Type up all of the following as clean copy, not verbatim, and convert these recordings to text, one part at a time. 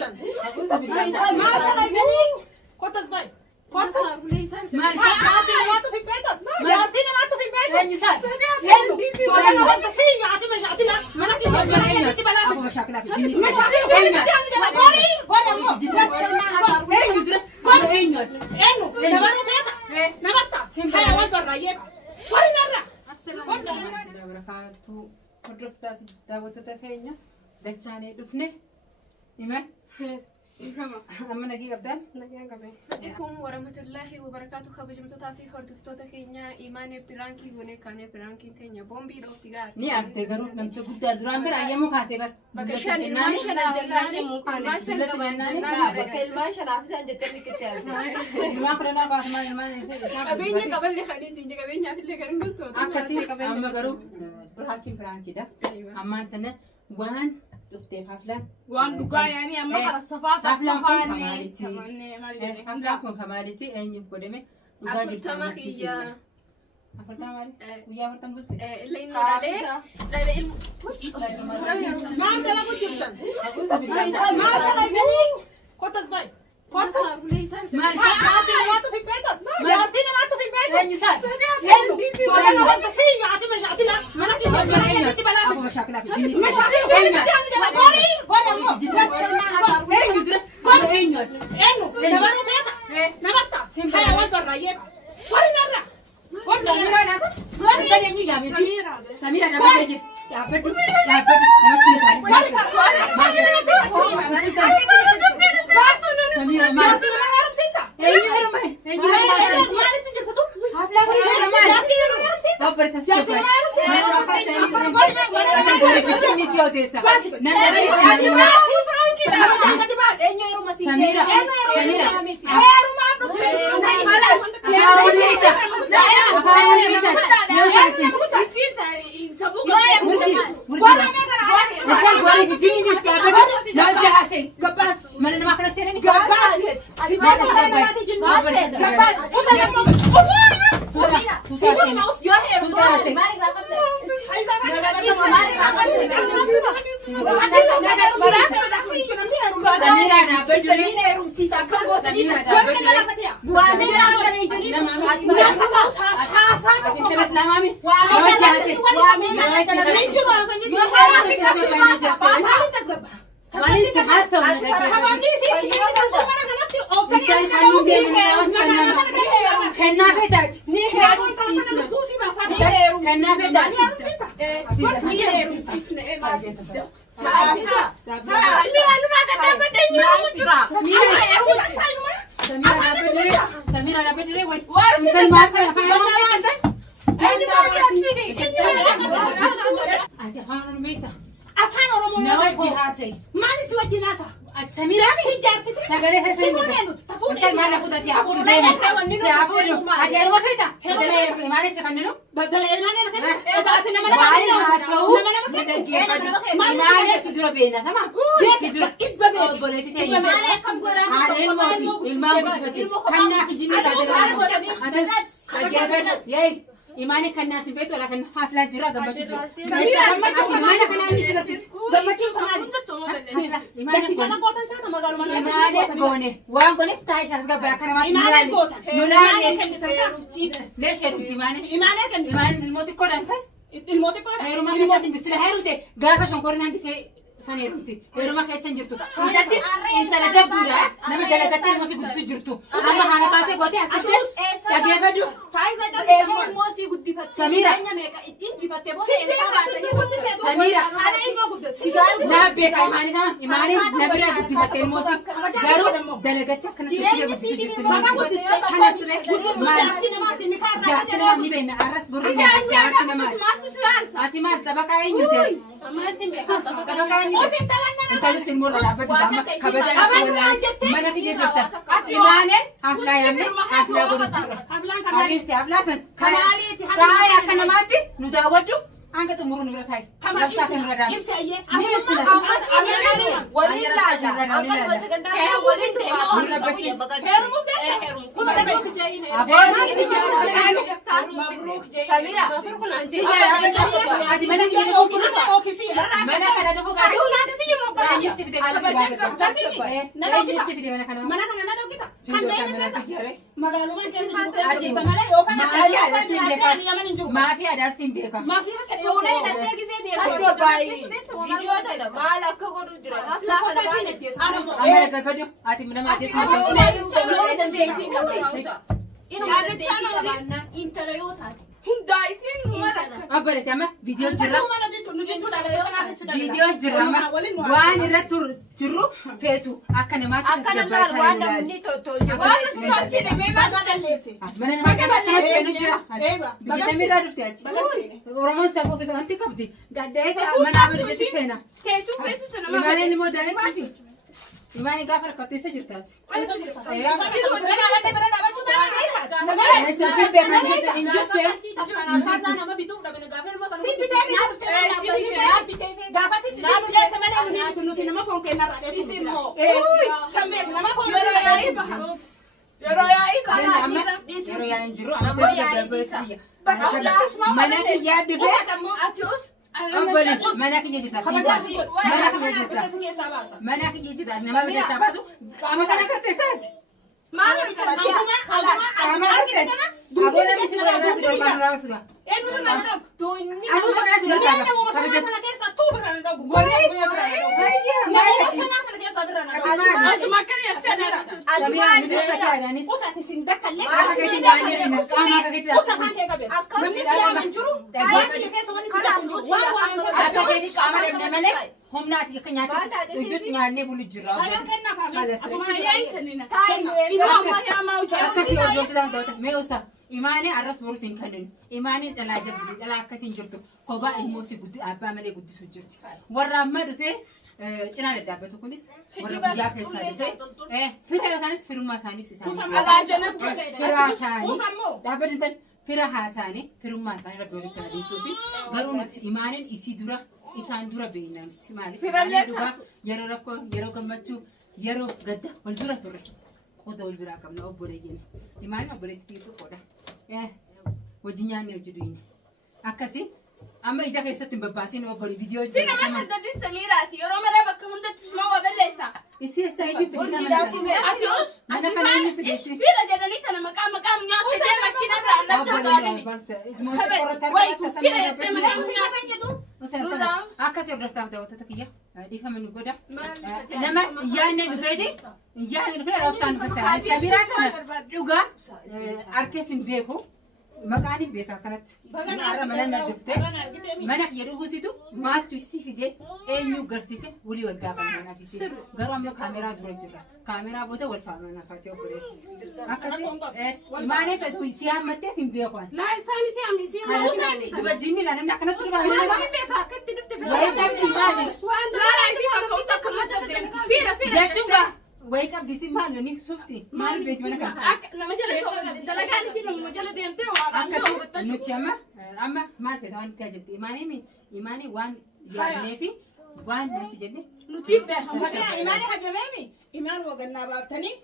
جدا ما تلاقيني كنت اسمعي كنت ما عارفين ما في بيتك ما عارفين ما في بيتك ايه نسات انا وانت سي عادي مش عادي لا ما انا كده ابو مشاكل في جنس مشاكل السلام عليكم ورحمة الله وبركاته. كدرت دعوتك كينيا دچانه دفنه إيمان أما نجي قبل عليكم ورحمة الله وبركاته. خبجمتو تافي هردفتو كينيا إيمان برانكي غني كانه برانكي تينيا بومبي روتيغار ني أرتي غرو نمتو قد دران بير أيامو كاتبة بكشان ما شنا جناني ما شنا جناني بكل ما شنا في سنة تاني كتير ما كنا بعد ما أبيني قبل لي خليسي جا أبيني في اللي كرنت تو أكسي أما غرو برانكي ده أما تنا وان دفتي حفلة وان بقى يعني أما خلاص صفات حفلة كمالتي أين يقدمه أفرتما كيا أفرتما مالي ويا أفرتما بس اللي إنه عليه لا ما أنت لا بد جدا ما تلاقيني كنت اسمعي كنت ما عارفين ما في بيتك ما عارفين ما في بيتك ايه نسات انا وانت سي عادي مش عادي لا ما انا كده ابو مشاكل في جنس مشاكل سميرة إيمانك الناس بيت ولا كان حفلة جرا قبل تجرا إيمانك كنا عندي سلسلة إيمانك قوني وان قوني فتاي خلاص قبل كنا ما تنالي ليش إيمانك الموت كورن الموت كورن هيرو ما كيسان جرت هيرو تي قابل شون كورن عندي سي سنيرتي هيرو ما كيسان جرتو أنت رجب دورا نبي دلقتي الموسي قد سجرتو أما هانا كاتي قوتي أسمع تجيب دو سميرة سميرة ما بيك إيماني تمام إيماني نبرة قد فتى الموسي دارو دلقتي كنا سجرتي قد سجرتي كنا سجرتي ما جاتنا ما نبين عرس بري جاتنا ما أتي ما تبقى أي نيوتي تبقى أي نيوتي أنت لسه المرة لا بدي دامك كبجان ولا ما نفيد جبتك إيماني حفلة يامي حفلة قد تجرا حبيبتي حفلة سن كاي أكنا ماتي نداودو أنك تمرون نبرتاي لو شاكن ردان يمسي أيه أنا si fide kana si fide mana kana mana kana na dhokita kan deemisa magaalumaan keessa jiru malee yookaan maafiyaa darsiin beeka maafiyaa kan Fuudhee hidhattee gisee deemtee viidiyoo ta'edha. Maal akka godhu jira. Lafa amma galfadhu ati mana maatii intala yoo taate hundaa isiin abbalete amma viidiyoo jirra amma waan irra jirru feetu akka namaatti akka namaan waan namni tolchee waan tolchee mee baga dalleesse mana namaatti akkana seenu jira biyya miidhaa dhufte ati oromoon safuu fi kanatti qabdi daddee mana abala jetti seena teessuu beeksisa nama imaaleen immoo daa'imaafi imaanii gaafa rakkatteessa jirtaati mana kiyyaa dhufee mana kiyya jirta mana kiyya jirta nama bida sabaasu qaama kana garteessaati maal qaama garteessaati abola misi waraanaa si dorgaan raasuga anu kana si humnaati akka nyaata ijuutti nyaannee bulu jirra. Akkasii hordoftoota ta'uuta mee osa imaanee arras borus hin kenninu imaanee dhalaa jirtu dhalaa akkasiin jirtu kophaa ilmoo si guddi abbaa malee guddisuu jirti warra amma dhufee cinaa daddaabatu kunis warra guyyaa keessaa dhufee fira yoo taanis firummaa isaanis isaanii firaa taanii dhaabbatintan fira haa taanii firummaa isaanii rabbi walitti adeemsuu fi garuu nuti imaaneen isii dura isaan dura beekna nuti maaliif dhugaa yeroo rakkoo yeroo gammachuu yeroo gadda wal dura turre qoda wal biraa qabna obboleeyyiin imaaneen obboleetti xiqqoodha wajji nyaanni hojii duwini akkasii amma ija keessatti hin babbaasin obboli viidiyoo jira nama saddatti samiiraati yeroo maraa bakka hundatti suma waa balleessa isi saayidii fidisa atius mana kana inni fidesi fira jedhanii tana maqaa nyaatte deemachina irraa akkasii hordoftaaf daawwattoota kiyya dhiifama nu godha nama yaanne dhufeeti yaanne dhufee rabshaan dhufesaa samiiraa kana dhugaa harkees hin beeku maqaan hin beekaa kanatti mana na dhuftee mana kiyya dhugusitu maaltu isii fidee eenyu garsiise walii wal gaafanne naafisi garuu amma kaameeraa dura jira kaameeraa booda wal faana naafaatee obboleetti akkasii imaanee fedhu si hammattee sin beekuan laa isaanii si hambisii duba jinni la namni akkanatti dhugaa hin nama hin beekaa akkatti dhufte wayii qabdi maali waan duraa isii bakka hunda akka mata deemti fira jechuun gaa wayii qabdi si maal ni sufti maal beekti mana kana nama jala soogana dalagaan isii nama jala deemtee waa akkasii nuti amma maal fedha waan itti ajabdi imaanee waan yaadnee fi waan nuti jenne nuti beekaa imaanee hajabeemi imaan wagannaa baaftanii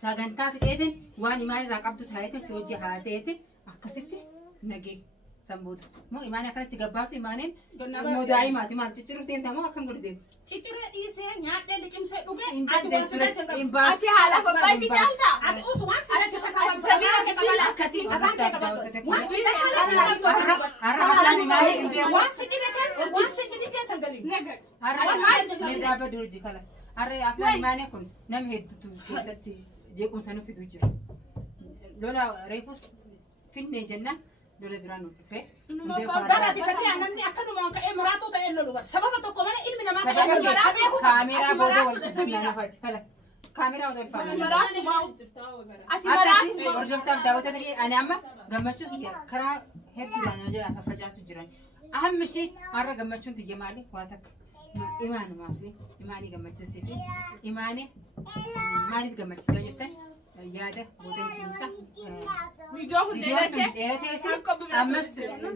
sagantaa fidheetin waan imaan irraa qabdu taa'eetin si hojii haaseetin akkasitti nagee samboota moo imaan akkana si gabbaasu imaaneen moo daa'imaati maal cicciruu deemtaa moo akkam godhu deemtu cicciree dhiisee nyaadhee liqimsee dhugee ati haala babbaay fi jaalta ati us waan si lachata qaban samiira bibbila akkasii afaan kee qaban waan si har'a afaan imaanee hin beeku waan si dhibe keessa galii har'a ni dhaaba durji kalas har'a afaan imaanee kun nama hedduutu keessatti jeequmsa nu fidu jira lola reefus finne jenna lola biraan dhufe Daraati fakkii namni akka numaan ka'ee muraatoo ta'ee lolu bara sababa tokko malee ilmi namaa ta'ee kaameeraa booda wal tuffannaa lafaati kalas kaameeraa booda wal faana akkasii hordoftaaf daawwata ta'ee ani amma gammachuu kiyya karaa hedduudhaan jala faffacaasu jiran ahammi ishee har'a gammachuun tiyya maali waa takka imaanumaa fi imaanii gammachiisee fi imaanii maaliif gammachisa jettan yaada booda isinsa viidiyoo kun dheerateessi ammas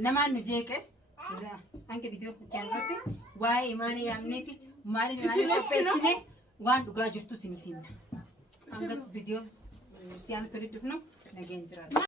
namaan nu jeeqe hanqi viidiyoo keenyatti waa'ee imaanii yaamnee fi maaliif imaanii qopheessine waan dhugaa jirtu isiniif himna hangas viidiyoo itti aanutti hojjechuuf nu nageen jiraatu.